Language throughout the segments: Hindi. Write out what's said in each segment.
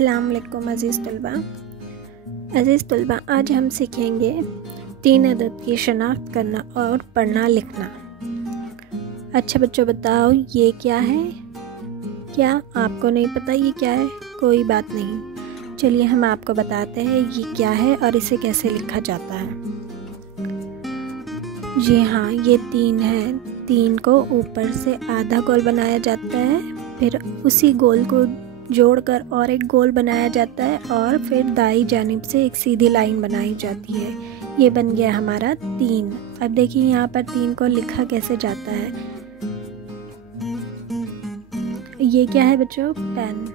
अस्सलाम वालेकुम अज़ीज़ तलबा, आज हम सीखेंगे 3 अदद की शनाख्त करना और पढ़ना लिखना। अच्छा बच्चों, बताओ ये क्या है? क्या आपको नहीं पता ये क्या है? कोई बात नहीं, चलिए हम आपको बताते हैं ये क्या है और इसे कैसे लिखा जाता है। जी हाँ, ये 3 है। 3 को ऊपर से आधा गोल बनाया जाता है, फिर उसी गोल को जोड़कर और एक गोल बनाया जाता है और फिर दाईं जानिब से एक सीधी लाइन बनाई जाती है। ये बन गया हमारा 3। अब देखिए यहाँ पर 3 को लिखा कैसे जाता है। ये क्या है बच्चों? पेन।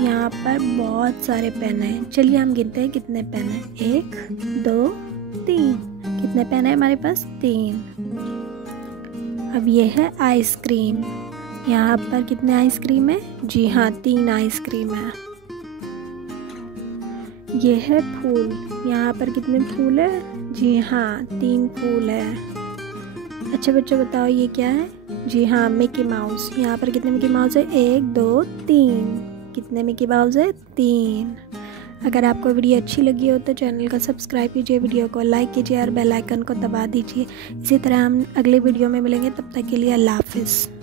यहाँ पर बहुत सारे पेन हैं। चलिए हम गिनते हैं कितने पेन हैं। 1 2 3। कितने पेन है हमारे पास? 3। अब ये है आइसक्रीम। यहाँ पर कितने आइसक्रीम है? जी हाँ, 3 आइसक्रीम है। ये है फूल। यहाँ पर कितने फूल है? जी हाँ, 3 फूल है। अच्छा बच्चों बताओ ये क्या है? जी हाँ, मिकी माउस। यहाँ पर कितने मिकी माउस है? 1 2 3। कितने मिकी माउस है? 3। अगर आपको वीडियो अच्छी लगी हो तो चैनल को सब्सक्राइब कीजिए, वीडियो को लाइक कीजिए और बेल आइकन को दबा दीजिए। इसी तरह हम अगले वीडियो में मिलेंगे, तब तक के लिए अल्लाह हाफिज़।